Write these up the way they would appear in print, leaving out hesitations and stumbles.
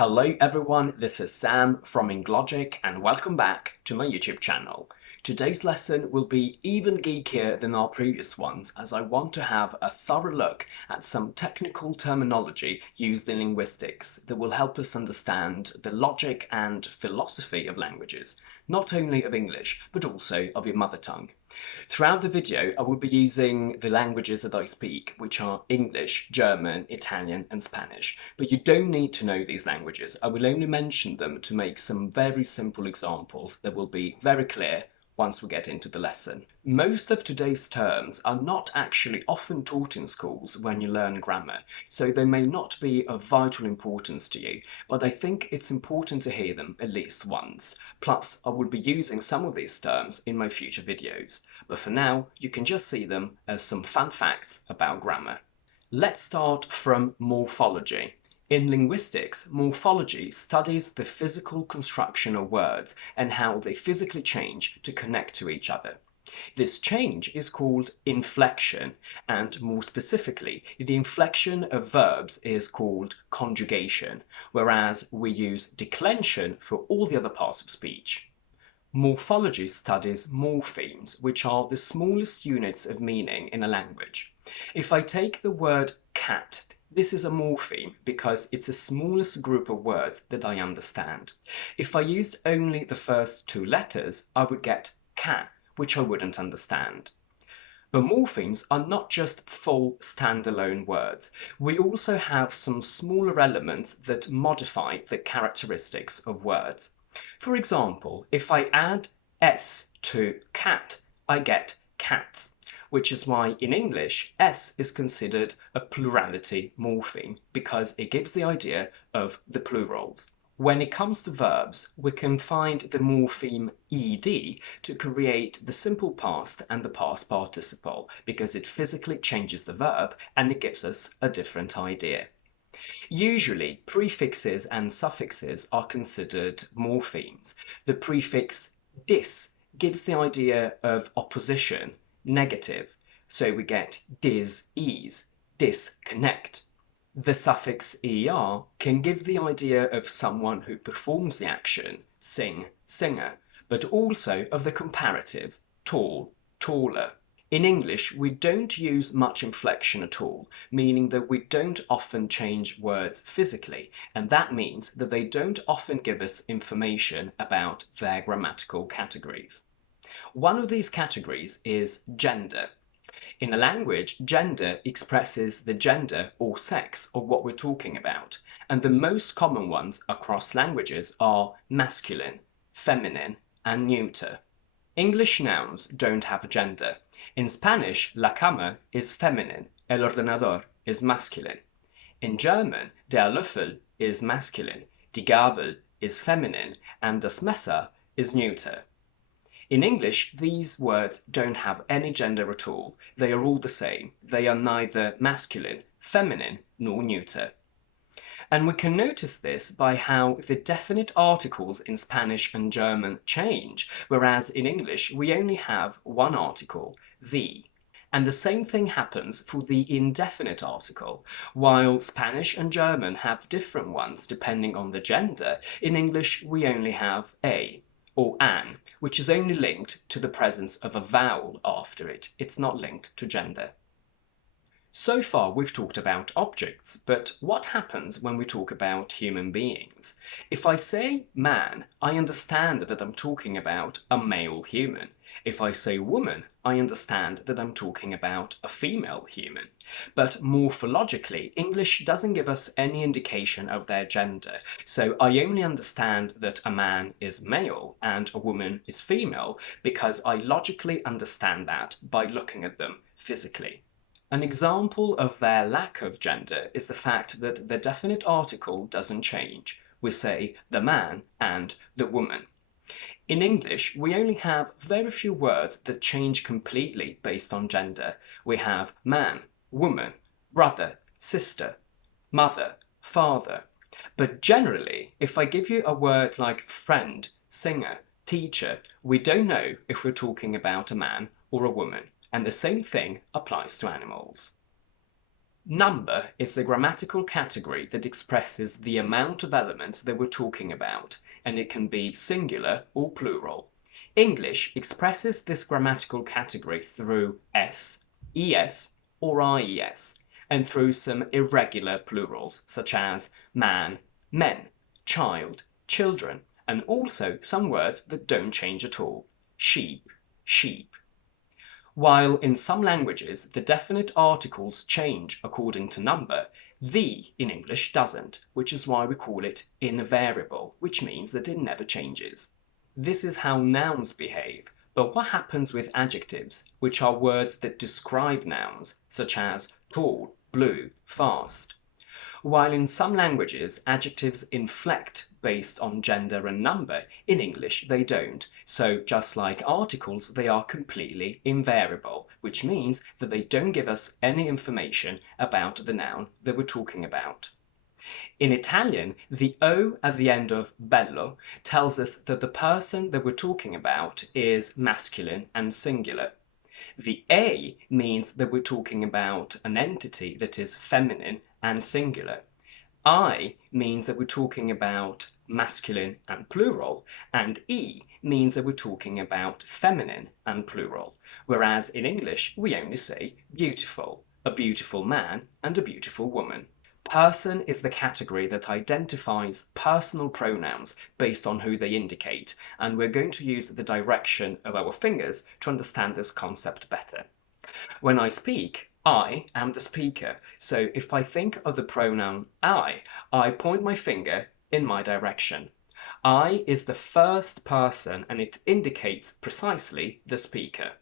Hello everyone, this is Sam from Linguistic and welcome back to my YouTube channel. Today's lesson will be even geekier than our previous ones as I want to have a thorough look at some technical terminology used in linguistics that will help us understand the logic and philosophy of languages, not only of English but also of your mother tongue. Throughout the video, I will be using the languages that I speak, which are English, German, Italian and Spanish. But you don't need to know these languages. I will only mention them to make some very simple examples that will be very clear once we get into the lesson. Most of today's terms are not actually often taught in schools when you learn grammar, so they may not be of vital importance to you, but I think it's important to hear them at least once. Plus, I will be using some of these terms in my future videos, but for now, you can just see them as some fun facts about grammar. Let's start from morphology. In linguistics, morphology studies the physical construction of words and how they physically change to connect to each other. This change is called inflection, and more specifically, the inflection of verbs is called conjugation, whereas we use declension for all the other parts of speech. Morphology studies morphemes, which are the smallest units of meaning in a language. If I take the word cat, this is a morpheme because it's the smallest group of words that I understand. If I used only the first two letters, I would get ca, which I wouldn't understand. But morphemes are not just full standalone words. We also have some smaller elements that modify the characteristics of words. For example, if I add s to cat, I get cats, which is why in English s is considered a plurality morpheme because it gives the idea of the plurals. When it comes to verbs, we can find the morpheme ed to create the simple past and the past participle because it physically changes the verb and it gives us a different idea. Usually, prefixes and suffixes are considered morphemes. The prefix dis gives the idea of opposition, negative, so we get dis-ease, disconnect. The suffix er can give the idea of someone who performs the action, sing, singer, but also of the comparative, tall, taller. In English, we don't use much inflection at all, meaning that we don't often change words physically, and that means that they don't often give us information about their grammatical categories. One of these categories is gender. In a language, gender expresses the gender or sex of what we're talking about, and the most common ones across languages are masculine, feminine, and neuter. English nouns don't have gender. In Spanish, la cama is feminine, el ordenador is masculine. In German, der Löffel is masculine, die Gabel is feminine, and das Messer is neuter. In English, these words don't have any gender at all. They are all the same. They are neither masculine, feminine, nor neuter. And we can notice this by how the definite articles in Spanish and German change, whereas in English we only have one article, the. And the same thing happens for the indefinite article. While Spanish and German have different ones depending on the gender, in English we only have a or an, which is only linked to the presence of a vowel after it. It's not linked to gender. So far we've talked about objects, but what happens when we talk about human beings? If I say man, I understand that I'm talking about a male human. If I say woman, I understand that I'm talking about a female human. But morphologically, English doesn't give us any indication of their gender, so I only understand that a man is male and a woman is female because I logically understand that by looking at them physically. An example of their lack of gender is the fact that the definite article doesn't change. We say the man and the woman. In English, we only have very few words that change completely based on gender. We have man, woman, brother, sister, mother, father. But generally, if I give you a word like friend, singer, teacher, we don't know if we're talking about a man or a woman. And the same thing applies to animals. Number is the grammatical category that expresses the amount of elements that we're talking about, and it can be singular or plural. English expresses this grammatical category through s, es, or ies, and through some irregular plurals such as man, men, child, children, and also some words that don't change at all: sheep, sheep. While in some languages the definite articles change according to number, the in English doesn't, which is why we call it invariable, which means that it never changes. This is how nouns behave, but what happens with adjectives, which are words that describe nouns, such as tall, blue, fast? While in some languages adjectives inflect based on gender and number, in English they don't. So just like articles, they are completely invariable, which means that they don't give us any information about the noun that we're talking about. In Italian, the O at the end of bello tells us that the person that we're talking about is masculine and singular. The A means that we're talking about an entity that is feminine and singular. I means that we're talking about masculine and plural, and E means that we're talking about feminine and plural, whereas in English we only say beautiful, a beautiful man and a beautiful woman. Person is the category that identifies personal pronouns based on who they indicate, and we're going to use the direction of our fingers to understand this concept better. When I speak, I am the speaker, so if I think of the pronoun I point my finger in my direction. I is the first person and it indicates precisely the speaker.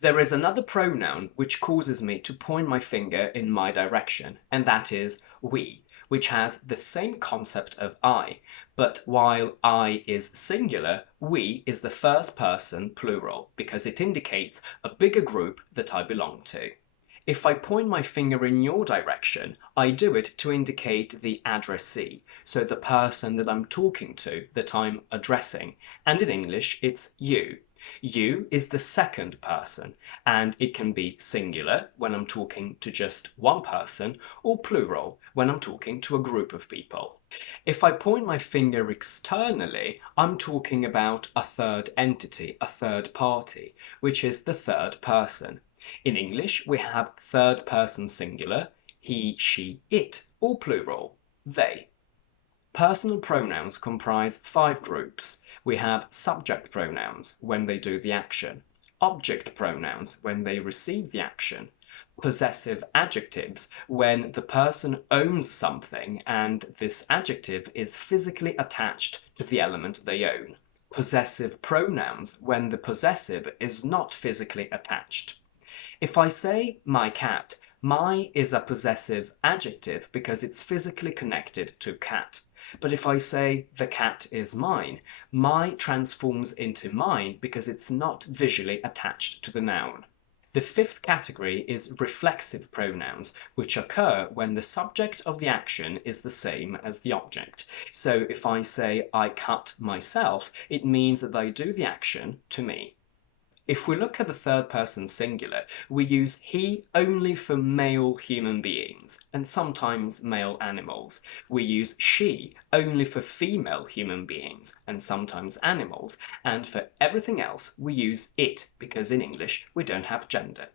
There is another pronoun which causes me to point my finger in my direction, and that is we, which has the same concept of I, but while I is singular, we is the first person plural, because it indicates a bigger group that I belong to. If I point my finger in your direction, I do it to indicate the addressee, so the person that I'm talking to, that I'm addressing, and in English it's you. You is the second person, and it can be singular when I'm talking to just one person, or plural when I'm talking to a group of people. If I point my finger externally, I'm talking about a third entity, a third party, which is the third person. In English, we have third person singular, he, she, it, or plural, they. Personal pronouns comprise 5 groups. We have subject pronouns when they do the action, object pronouns when they receive the action, possessive adjectives when the person owns something and this adjective is physically attached to the element they own, possessive pronouns when the possessive is not physically attached. If I say my cat, my is a possessive adjective because it's physically connected to cat. But if I say the cat is mine, my transforms into mine because it's not visually attached to the noun. The 5th category is reflexive pronouns, which occur when the subject of the action is the same as the object. So if I say I cut myself, it means that I do the action to me. If we look at the third person singular, we use he only for male human beings and sometimes male animals. We use she only for female human beings and sometimes animals, and for everything else we use it because in English we don't have gender.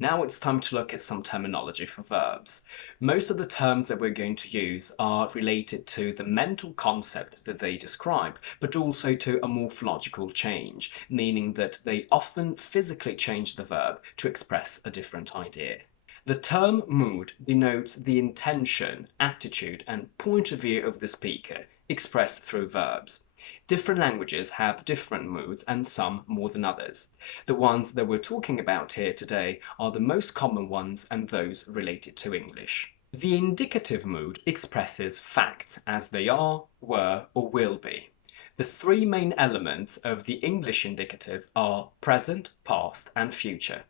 Now it's time to look at some terminology for verbs. Most of the terms that we're going to use are related to the mental concept that they describe, but also to a morphological change, meaning that they often physically change the verb to express a different idea. The term mood denotes the intention, attitude, and point of view of the speaker, expressed through verbs. Different languages have different moods and some more than others. The ones that we're talking about here today are the most common ones and those related to English. The indicative mood expresses facts as they are, were, or will be. The 3 main elements of the English indicative are present, past, and future.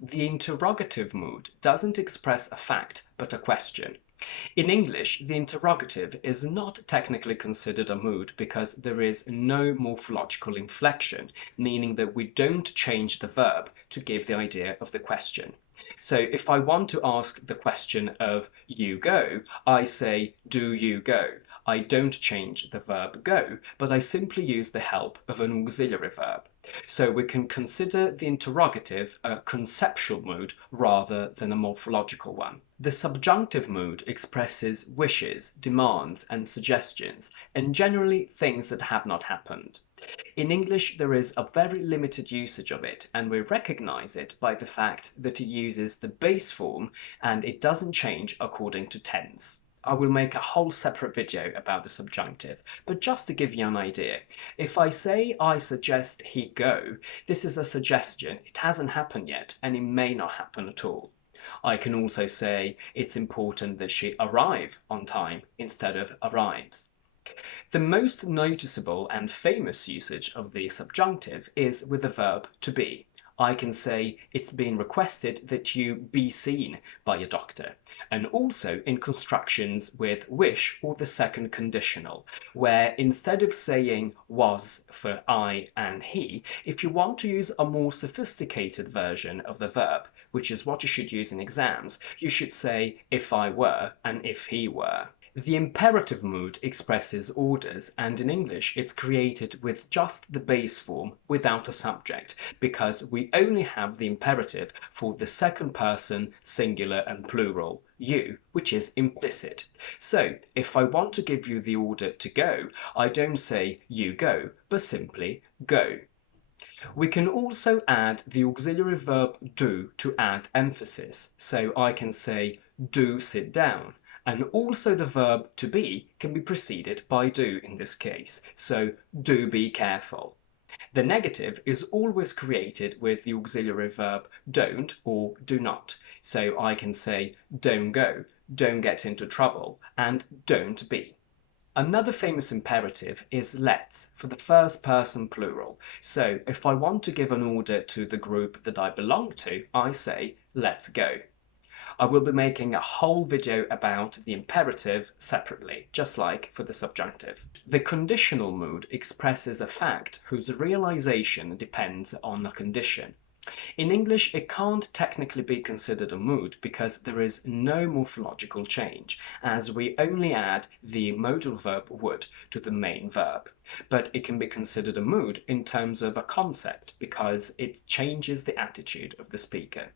The interrogative mood doesn't express a fact but a question. In English, the interrogative is not technically considered a mood because there is no morphological inflection, meaning that we don't change the verb to give the idea of the question. So if I want to ask the question of you go, I say, do you go? I don't change the verb go, but I simply use the help of an auxiliary verb. So we can consider the interrogative a conceptual mood rather than a morphological one. The subjunctive mood expresses wishes, demands, and suggestions, and generally things that have not happened. In English, there is a very limited usage of it, and we recognize it by the fact that it uses the base form and it doesn't change according to tense. I will make a whole separate video about the subjunctive, but just to give you an idea, if I say I suggest he go, this is a suggestion, it hasn't happened yet, and it may not happen at all. I can also say it's important that she arrive on time instead of arrives. The most noticeable and famous usage of the subjunctive is with the verb to be. I can say it's been requested that you be seen by a doctor, and also in constructions with wish or the second conditional, where instead of saying was for I and he, if you want to use a more sophisticated version of the verb, which is what you should use in exams, you should say if I were and if he were. The imperative mood expresses orders, and in English it's created with just the base form without a subject, because we only have the imperative for the second person, singular and plural, you, which is implicit. So, if I want to give you the order to go, I don't say you go, but simply go. We can also add the auxiliary verb do to add emphasis, so I can say do sit down. And also the verb to be can be preceded by do in this case, so do be careful. The negative is always created with the auxiliary verb don't or do not, so I can say don't go, don't get into trouble, and don't be. Another famous imperative is let's for the first person plural, so if I want to give an order to the group that I belong to, I say let's go. I will be making a whole video about the imperative separately, just like for the subjunctive. The conditional mood expresses a fact whose realization depends on a condition. In English, it can't technically be considered a mood because there is no morphological change, as we only add the modal verb would to the main verb. But it can be considered a mood in terms of a concept because it changes the attitude of the speaker.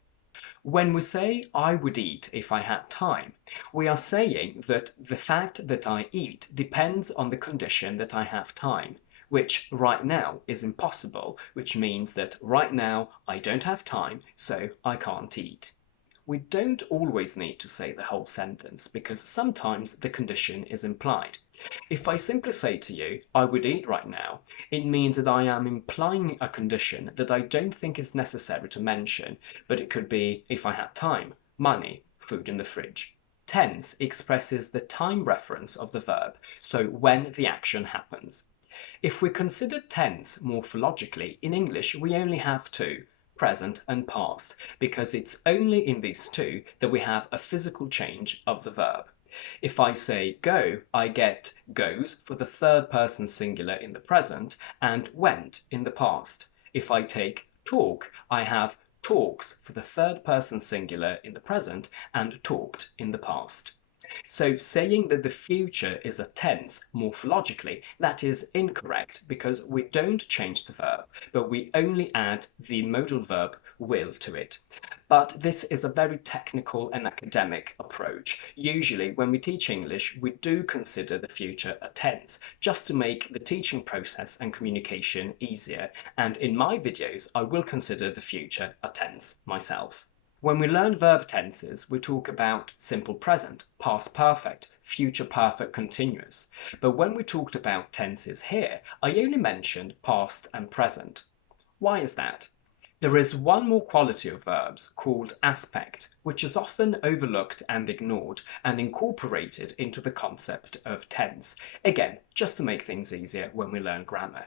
When we say I would eat if I had time, we are saying that the fact that I eat depends on the condition that I have time, which right now is impossible, which means that right now I don't have time, so I can't eat. We don't always need to say the whole sentence because sometimes the condition is implied. If I simply say to you, I would eat right now, it means that I am implying a condition that I don't think is necessary to mention, but it could be if I had time, money, food in the fridge. Tense expresses the time reference of the verb, so when the action happens. If we consider tense morphologically, in English we only have two, present and past, because it's only in these two that we have a physical change of the verb. If I say go, I get goes for the third person singular in the present and went in the past. If I take talk, I have talks for the third person singular in the present and talked in the past. So saying that the future is a tense morphologically, that is incorrect because we don't change the verb, but we only add the modal verb will to it. But this is a very technical and academic approach. Usually when we teach English, we do consider the future a tense, just to make the teaching process and communication easier. And in my videos, I will consider the future a tense myself. When we learn verb tenses, we talk about simple present, past perfect, future perfect continuous. But when we talked about tenses here, I only mentioned past and present. Why is that? There is one more quality of verbs called aspect, which is often overlooked and ignored and incorporated into the concept of tense. Again, just to make things easier when we learn grammar.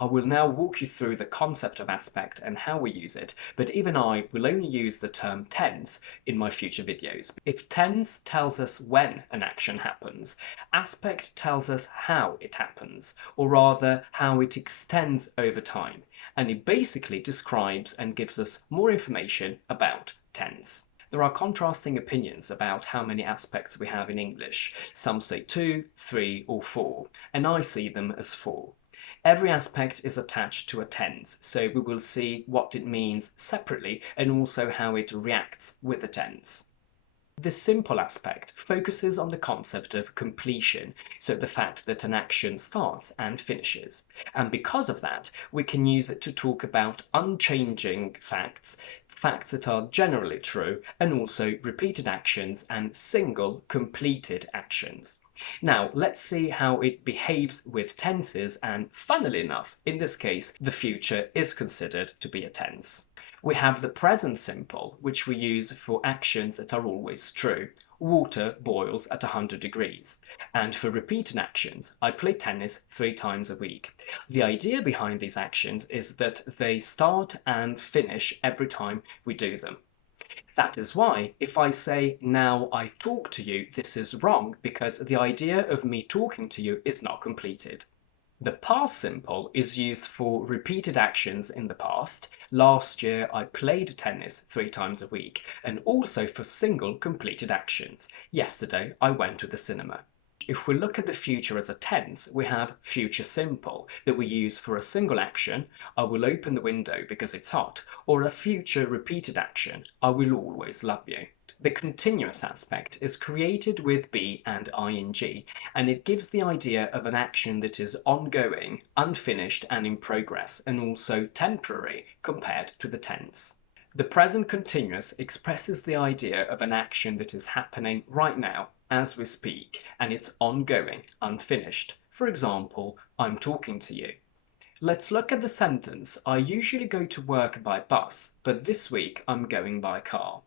I will now walk you through the concept of aspect and how we use it, but even I will only use the term tense in my future videos. If tense tells us when an action happens, aspect tells us how it happens, or rather how it extends over time, and it basically describes and gives us more information about tense. There are contrasting opinions about how many aspects we have in English. Some say 2, 3, or 4, and I see them as 4. Every aspect is attached to a tense, so we will see what it means separately and also how it reacts with the tense. The simple aspect focuses on the concept of completion, so the fact that an action starts and finishes. And because of that, we can use it to talk about unchanging facts, facts that are generally true, and also repeated actions and single completed actions. Now, let's see how it behaves with tenses, and funnily enough, in this case, the future is considered to be a tense. We have the present simple, which we use for actions that are always true. Water boils at 100 degrees. And for repeated actions, I play tennis 3 times a week. The idea behind these actions is that they start and finish every time we do them. That is why, if I say, now I talk to you, this is wrong because the idea of me talking to you is not completed. The past simple is used for repeated actions in the past. Last year I played tennis 3 times a week, and also for single completed actions. Yesterday I went to the cinema. If we look at the future as a tense, we have future simple that we use for a single action, I will open the window because it's hot, or a future repeated action, I will always love you. The continuous aspect is created with be and ing, and it gives the idea of an action that is ongoing, unfinished and in progress, and also temporary compared to the tense. The present continuous expresses the idea of an action that is happening right now as we speak, and it's ongoing, unfinished. For example, I'm talking to you. Let's look at the sentence, I usually go to work by bus, but this week I'm going by car.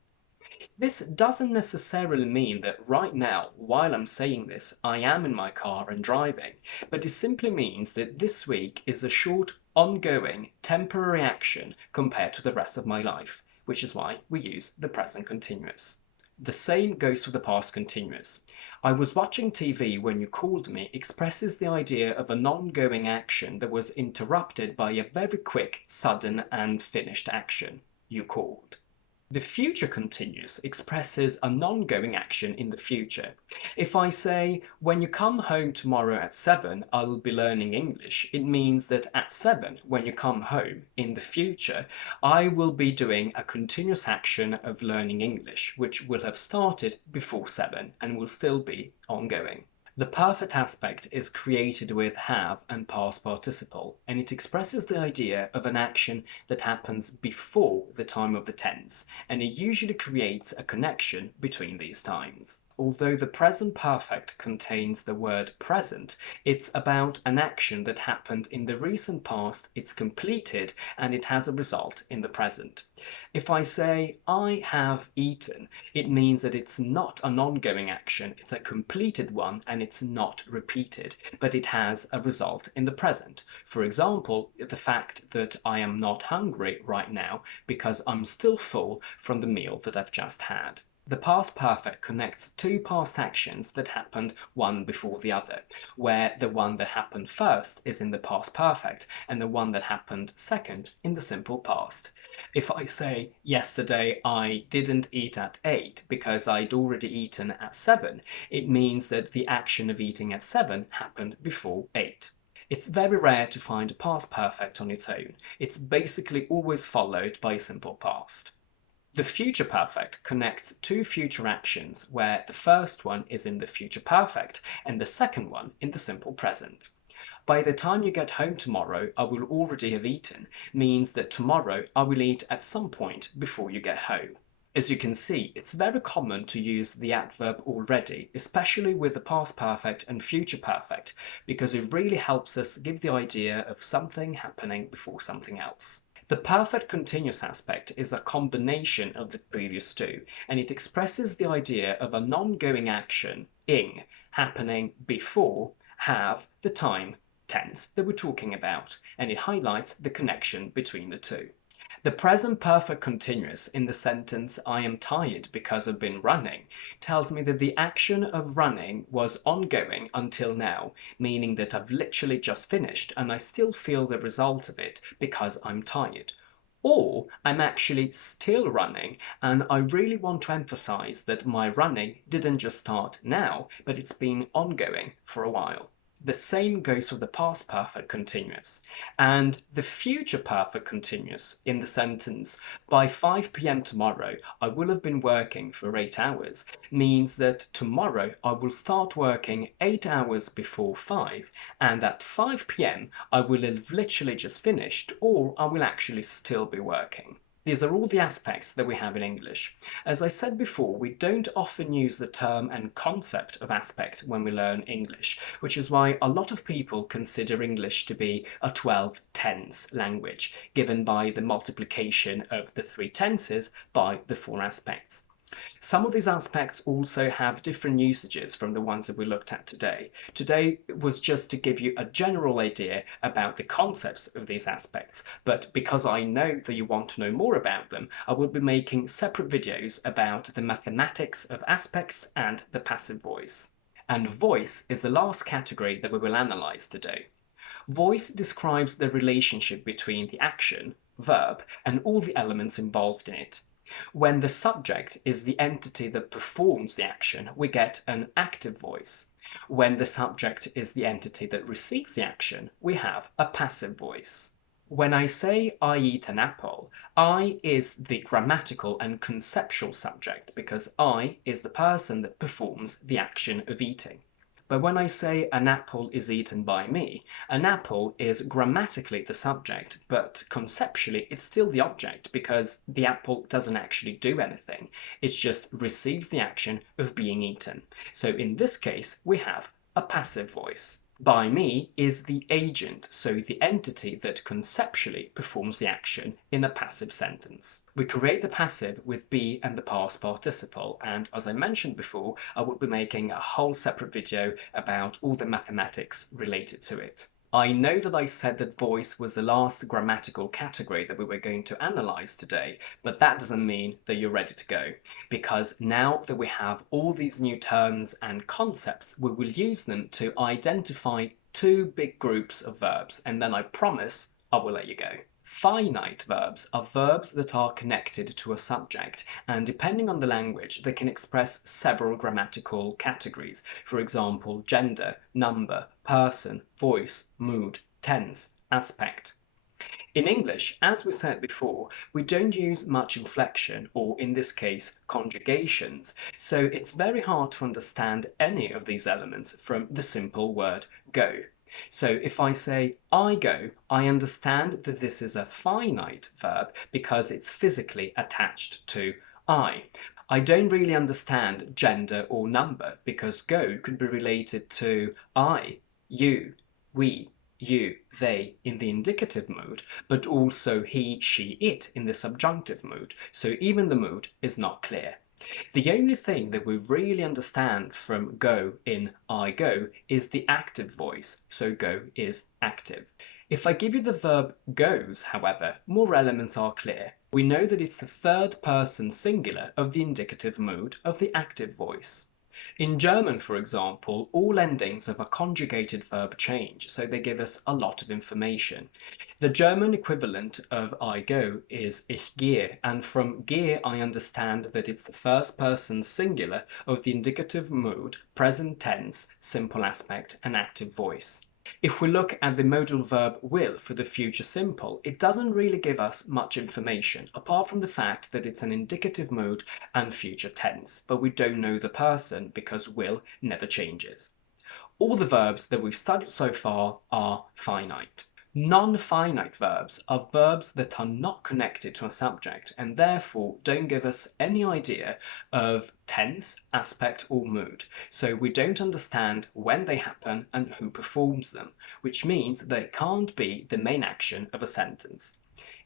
This doesn't necessarily mean that right now, while I'm saying this, I am in my car and driving, but it simply means that this week is a short, ongoing, temporary action compared to the rest of my life, which is why we use the present continuous. The same goes for the past continuous. I was watching TV when you called me expresses the idea of an ongoing action that was interrupted by a very quick, sudden and finished action. You called. The future continuous expresses an ongoing action in the future. If I say, when you come home tomorrow at 7, I will be learning English, it means that at 7, when you come home, in the future, I will be doing a continuous action of learning English, which will have started before 7 and will still be ongoing. The perfect aspect is created with have and past participle, and it expresses the idea of an action that happens before the time of the tense, and it usually creates a connection between these times. Although the present perfect contains the word present, it's about an action that happened in the recent past, it's completed, and it has a result in the present. If I say, I have eaten, it means that it's not an ongoing action, it's a completed one, and it's not repeated, but it has a result in the present. For example, the fact that I am not hungry right now because I'm still full from the meal that I've just had. The past perfect connects 2 past actions that happened one before the other, where the one that happened first is in the past perfect and the one that happened second in the simple past. If I say, yesterday I didn't eat at 8 because I'd already eaten at 7, it means that the action of eating at 7 happened before 8. It's very rare to find a past perfect on its own. It's basically always followed by a simple past. The future perfect connects 2 future actions where the first one is in the future perfect and the second one in the simple present. By the time you get home tomorrow, I will already have eaten means that tomorrow I will eat at some point before you get home. As you can see, it's very common to use the adverb already, especially with the past perfect and future perfect, because it really helps us give the idea of something happening before something else. The perfect continuous aspect is a combination of the previous 2, and it expresses the idea of an ongoing action, ing, happening before, have, the time, tense that we're talking about, and it highlights the connection between the 2. The present perfect continuous in the sentence I am tired because I've been running tells me that the action of running was ongoing until now, meaning that I've literally just finished and I still feel the result of it because I'm tired. Or I'm actually still running and I really want to emphasize that my running didn't just start now, but it's been ongoing for a while. The same goes for the past perfect continuous. And the future perfect continuous in the sentence, by 5 p.m. tomorrow, I will have been working for 8 hours, means that tomorrow I will start working 8 hours before 5, and at 5 p.m. I will have literally just finished, or I will actually still be working. These are all the aspects that we have in English. As I said before, we don't often use the term and concept of aspect when we learn English, which is why a lot of people consider English to be a 12 tense language, given by the multiplication of the 3 tenses by the 4 aspects. Some of these aspects also have different usages from the ones that we looked at today. Today was just to give you a general idea about the concepts of these aspects, but because I know that you want to know more about them, I will be making separate videos about the mathematics of aspects and the passive voice. And voice is the last category that we will analyse today. Voice describes the relationship between the action, verb, and all the elements involved in it. When the subject is the entity that performs the action, we get an active voice. When the subject is the entity that receives the action, we have a passive voice. When I say I eat an apple, I is the grammatical and conceptual subject because I is the person that performs the action of eating. But when I say an apple is eaten by me, an apple is grammatically the subject, but conceptually it's still the object because the apple doesn't actually do anything. It just receives the action of being eaten. So in this case, we have a passive voice. By me is the agent, so the entity that conceptually performs the action in a passive sentence. We create the passive with be and the past participle, and as I mentioned before, I will be making a whole separate video about all the mathematics related to it. I know that I said that voice was the last grammatical category that we were going to analyse today, but that doesn't mean that you're ready to go, because now that we have all these new terms and concepts, we will use them to identify 2 big groups of verbs, and then I promise I will let you go. Finite verbs are verbs that are connected to a subject, and depending on the language, they can express several grammatical categories. For example, gender, number, person, voice, mood, tense, aspect. In English, as we said before, we don't use much inflection, or in this case, conjugations, so it's very hard to understand any of these elements from the simple word go. So if I say I go, I understand that this is a finite verb because it's physically attached to I. I don't really understand gender or number because go could be related to I, you, we, you, they in the indicative mood, but also he, she, it in the subjunctive mood, so even the mood is not clear. The only thing that we really understand from go in I go is the active voice, so go is active. If I give you the verb goes, however, more elements are clear. We know that it's the third person singular of the indicative mood of the active voice. In German, for example, all endings of a conjugated verb change, so they give us a lot of information. The German equivalent of I go is ich gehe, and from gehe I understand that it's the first person singular of the indicative mood, present tense, simple aspect, and active voice. If we look at the modal verb will for the future simple, it doesn't really give us much information, apart from the fact that it's an indicative mood and future tense, but we don't know the person because will never changes. All the verbs that we've studied so far are finite. Non-finite verbs are verbs that are not connected to a subject and therefore don't give us any idea of tense, aspect or mood, so we don't understand when they happen and who performs them, which means they can't be the main action of a sentence.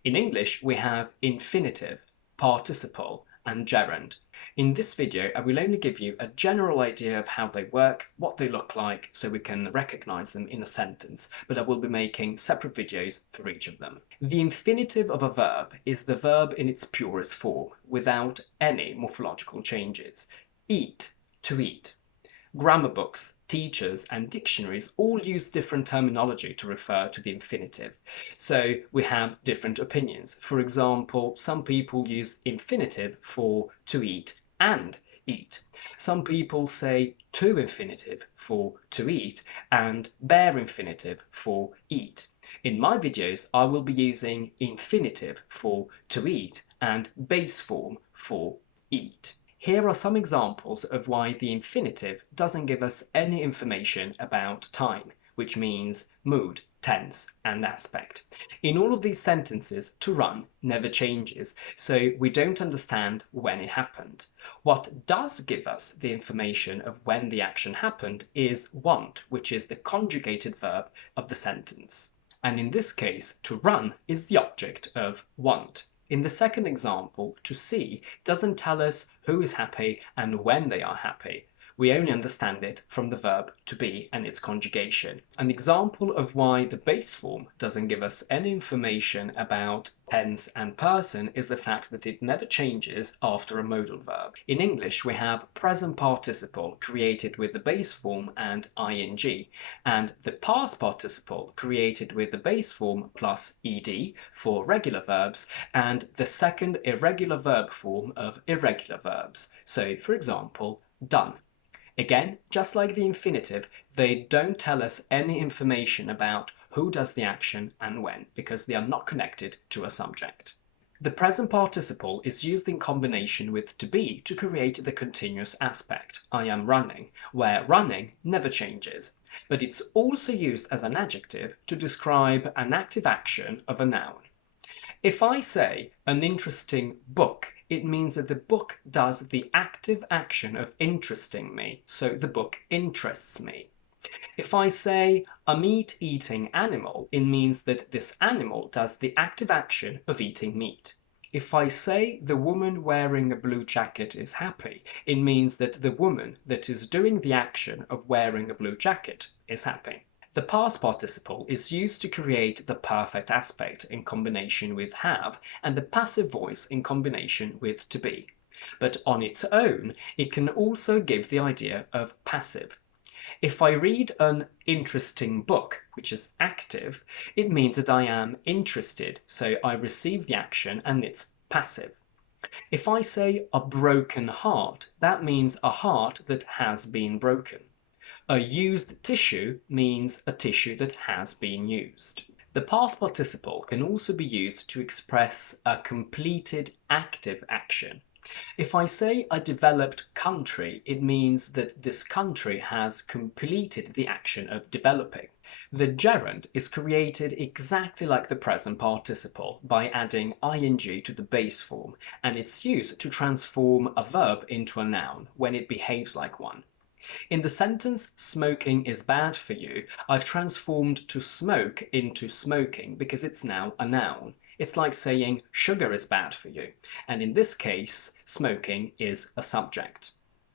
In English we have infinitive, participle and gerund. In this video, I will only give you a general idea of how they work, what they look like, so we can recognize them in a sentence, but I will be making separate videos for each of them. The infinitive of a verb is the verb in its purest form, without any morphological changes. Eat, to eat. Grammar books, teachers, and dictionaries all use different terminology to refer to the infinitive. So we have different opinions. For example, some people use infinitive for to eat and eat. Some people say to infinitive for to eat and bare infinitive for eat. In my videos, I will be using infinitive for to eat and base form for eat. Here are some examples of why the infinitive doesn't give us any information about time, which means mood, tense, and aspect. In all of these sentences, to run never changes, so we don't understand when it happened. What does give us the information of when the action happened is want, which is the conjugated verb of the sentence. And in this case, to run is the object of want. In the second example, to see doesn't tell us who is happy and when they are happy. We only understand it from the verb to be and its conjugation. An example of why the base form doesn't give us any information about tense and person is the fact that it never changes after a modal verb. In English, we have present participle created with the base form and ing, and the past participle created with the base form plus ed for regular verbs, and the second irregular verb form of irregular verbs. So, for example, done. Again, just like the infinitive, they don't tell us any information about who does the action and when, because they are not connected to a subject. The present participle is used in combination with to be to create the continuous aspect, I am running, where running never changes. But it's also used as an adjective to describe an active action of a noun. If I say an interesting book, it means that the book does the active action of interesting me, so the book interests me. If I say a meat-eating animal, it means that this animal does the active action of eating meat. If I say the woman wearing a blue jacket is happy, it means that the woman that is doing the action of wearing a blue jacket is happy. The past participle is used to create the perfect aspect in combination with have, and the passive voice in combination with to be. But on its own, it can also give the idea of passive. If I read an interesting book, which is active, it means that I am interested, so I receive the action and it's passive. If I say a broken heart, that means a heart that has been broken. A used tissue means a tissue that has been used. The past participle can also be used to express a completed active action. If I say a developed country, it means that this country has completed the action of developing. The gerund is created exactly like the present participle by adding ing to the base form, and it's used to transform a verb into a noun when it behaves like one. In the sentence, smoking is bad for you, I've transformed to smoke into smoking because it's now a noun. It's like saying sugar is bad for you, and in this case, smoking is a subject.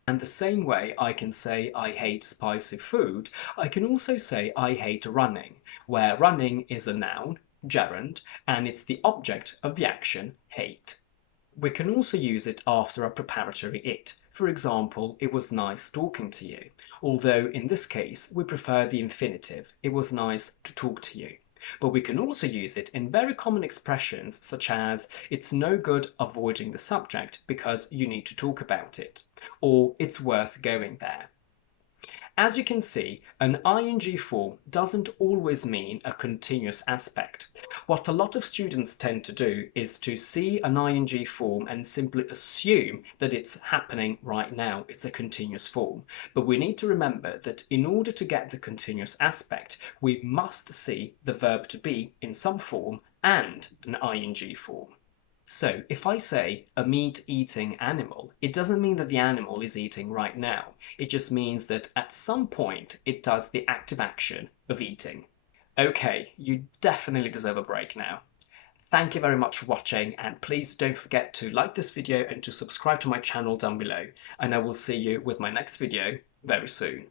And the same way I can say I hate spicy food, I can also say I hate running, where running is a noun, gerund, and it's the object of the action hate. We can also use it after a preparatory it. For example, it was nice talking to you. Although in this case, we prefer the infinitive. It was nice to talk to you. But we can also use it in very common expressions such as it's no good avoiding the subject because you need to talk about it, or it's worth going there. As you can see, an ing form doesn't always mean a continuous aspect. What a lot of students tend to do is to see an ing form and simply assume that it's happening right now, it's a continuous form. But we need to remember that in order to get the continuous aspect, we must see the verb to be in some form and an ing form. So, if I say a meat-eating animal, it doesn't mean that the animal is eating right now. It just means that at some point it does the active action of eating. Okay, you definitely deserve a break now. Thank you very much for watching, and please don't forget to like this video and to subscribe to my channel down below, and I will see you with my next video very soon.